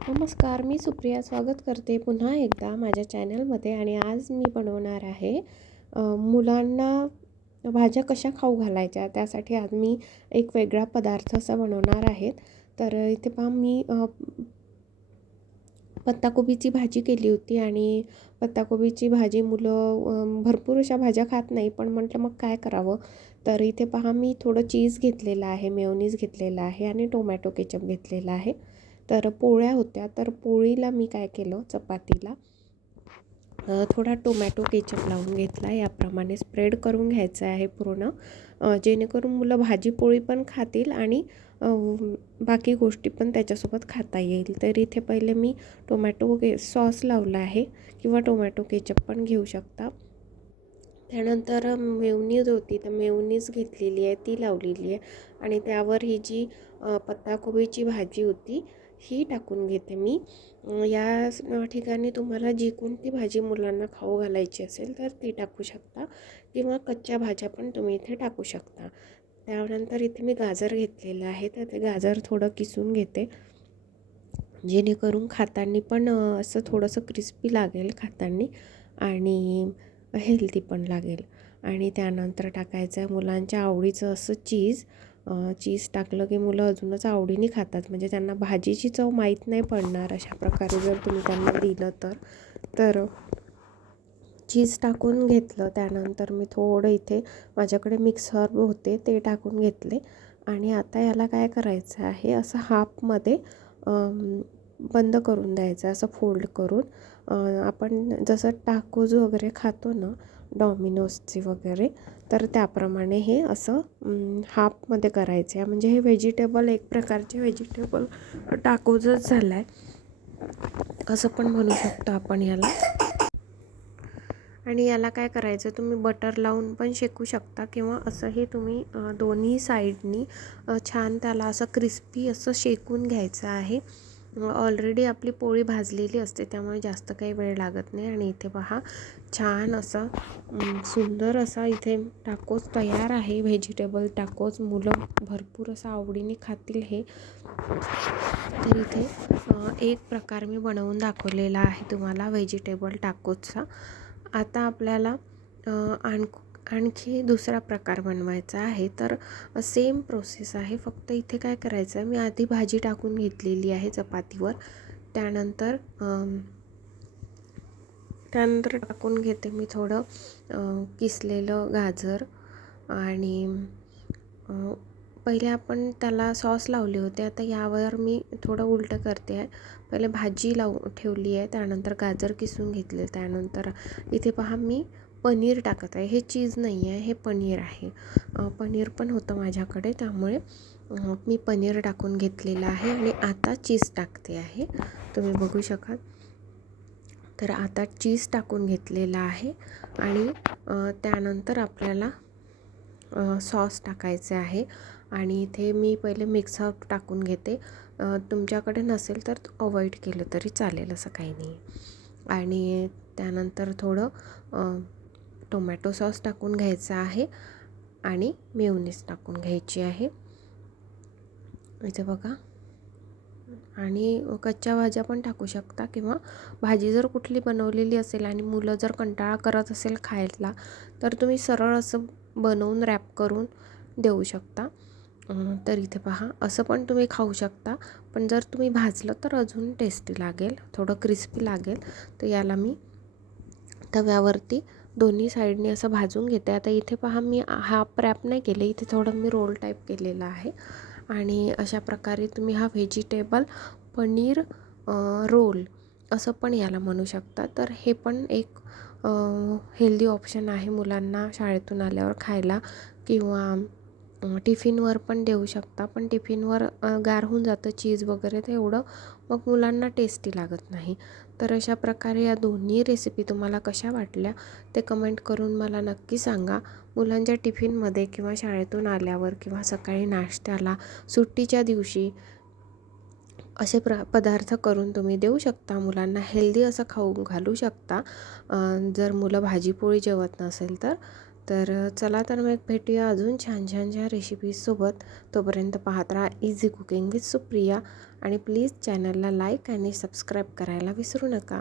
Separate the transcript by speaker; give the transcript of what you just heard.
Speaker 1: नमस्कार मी सुप्रिया स्वागत करते पुन्हा एकदा माझ्या चॅनलमध्ये आणि आज मी बनवणार आहे मुलांना भाज्या कशा खाऊ घालायच्या त्यासाठी आज मी एक वेगळा पदार्थ असा बनवणार आहेत तर इथे पहा मी पत्ताकोबीची भाजी केली होती आणि पत्ताकोबीची भाजी मुलं भरपूर अशा भाज्या खात नाही पण म्हटलं मग काय करावं? तर इथे पहा मी थोडं चीज घेतलेलं आहे मेयोनीज घेतलेलं आहे आणि टोमॅटो केचप घेतलेला आहे. तर पोळ्या होत्या. तर पोळीला मी काय केलं? चपातीला थोडा टोमॅटो केचप लावून घेतला. याप्रमाणे स्प्रेड करून घ्यायचं आहे पूर्ण. जेणेकरून मुलं भाजी पोळी पण खातील आणि बाकी गोष्टी पण त्याच्यासोबत खाता येईल. तर इथे पहिले मी टोमॅटो के सॉस लावला आहे किंवा टोमॅटो केचप पण घेऊ शकता. त्यानंतर मेवनीज होती. तर मेवनीज घेतलेली आहे. ती लावलेली आहे. आणि त्यावर ही जी पत्ताकोबीची भाजी होती ही टाकून घेते मी. या ठिकाणी तुम्हाला जी कोणती भाजी मुलांना खाऊ घालायची असेल तर ती टाकू शकता किंवा कच्च्या भाज्या पण तुम्ही इथे टाकू शकता. त्यानंतर इथे मी गाजर घेतलेलं आहे तर ते गाजर थोडं किसून घेते. जेणेकरून खाताना पण असं थोडंसं क्रिस्पी लागेल खाताना आणि हेल्दी पण लागेल. आणि त्यानंतर टाकायचं आहे मुलांच्या आवडीचं असं चीज. चीज टाकलं की मुलं अजूनच आवडीने खातात. म्हणजे त्यांना भाजीची चव माहीत नाही पडणार अशा प्रकारे जर तुम्ही त्यांना दिलं तर. तर चीज टाकून घेतलं. त्यानंतर मी थोडं इथे माझ्याकडे मिक्सर होते ते टाकून घेतले. आणि आता याला काय करायचं आहे? असं हाफमध्ये बंद करून द्यायचं असं फोल्ड करून. आपण जसं टाकोज वगैरे खातो ना डॉमिनोजचे वगैरे तर त्याप्रमाणे हे असं हापमध्ये हाफमध्ये करायचं आहे. म्हणजे हे व्हेजिटेबल एक प्रकारचे व्हेजिटेबल टाकोजच झालं आहे असं पण म्हणू शकतो आपण याला. आणि याला काय करायचं तुम्ही बटर लावून पण शेकू शकता किंवा असंही तुम्ही दोन्ही साईडनी छान त्याला असं क्रिस्पी असं शेकून घ्यायचं आहे. ऑलरेडी आपली पोळी भाजलेली असते त्यामुळे जास्त काही वेळ लागत नाही. आणि इथे पहा छान असा सुंदर असा इथे टाकोस तयार आहे. व्हेजिटेबल टाकोस मुलं भरपूर असं आवडीने खातील हे. तर इथे एक प्रकार मी बनवून दाखवलेला आहे तुम्हाला व्हेजिटेबल टाकोसचा. आता आपल्याला आणखी आणखी दुसरा प्रकार बनवायचा आहे तर सेम प्रोसेस आहे. फक्त इथे काय करायचं आहे मी आधी भाजी टाकून घेतलेली आहे चपातीवर. त्यानंतर त्यानंतर टाकून घेते मी थोडं किसलेलं गाजर आणि पहिले आपण त्याला सॉस लावले होते. आता यावर मी थोडं उलटं करते आहे. पहिले भाजी लावू ठेवली आहे त्यानंतर गाजर किसून घेतले. त्यानंतर इथे पहा मी पनीर टाकत आहे. हे चीज नाही आहे हे पनीर आहे. पनीर पण होतं माझ्याकडे त्यामुळे मी पनीर टाकून घेतलेलं आहे आणि आता चीज टाकते आहे. तुम्ही बघू शकाल. तर आता चीज टाकून घेतलेला आहे आणि त्यानंतर आपल्याला सॉस टाकायचे आहे आणि इथे मी पहिले मिक्सअप टाकून घेते. तुमच्याकडे नसेल तर अवॉइड केलं तरी चालेल असं काही नाही. आणि त्यानंतर थोडं टोमॅटो सॉस टाकून घ्यायचा आहे आणि मेवनीस टाकून घ्यायची आहे. इथे बघा. आणि कच्च्या भाज्या पण टाकू शकता किंवा भाजी जर कुठली बनवलेली असेल आणि मुलं जर कंटाळा करत असेल खायला तर तुम्ही सरळ असं बनवून रॅप करून देऊ शकता. तर इथे पहा. असं पण तुम्ही खाऊ शकता. पण जर तुम्ही भाजलं तर अजून टेस्टी लागेल थोडं क्रिस्पी लागेल. तर याला मी तव्यावरती दोन्ही साईडने असं भाजून घेते. आता इथे पहा मी हा प्रॅप नाही केले. इथे थोडं मी रोल टाईप केलेला आहे. आणि अशा प्रकारे तुम्ही हा व्हेजिटेबल पनीर रोल असं पण याला म्हणू शकता. तर हे पण एक हेल्दी ऑप्शन आहे मुलांना शाळेतून आल्यावर खायला किंवा टिफिनवर पण देऊ शकता. पण टिफिनवर गार होऊन जातं चीज वगैरे तर एवढं मग मुलांना टेस्टी लागत नाही. तर अशा प्रकारे या दोन्ही रेसिपी तुम्हाला कशा वाटल्या ते कमेंट करून मला नक्की सांगा. मुलांच्या टिफिनमध्ये किंवा शाळेतून आल्यावर किंवा सकाळी नाश्त्याला सुट्टीच्या दिवशी असे प्र पदार्थ करून तुम्ही देऊ शकता. मुलांना हेल्दी असं खाऊ घालू शकता. जर मुलं भाजीपोळी जेवत नसेल तर तर चला तर मग भेटूया अजून छान छानच्या रेसिपीजसोबत तोपर्यंत पाहत राहा इझी कुकिंग विथ सुप्रिया. आणि प्लीज चॅनलला लाईक आणि सबस्क्राईब करायला विसरू नका.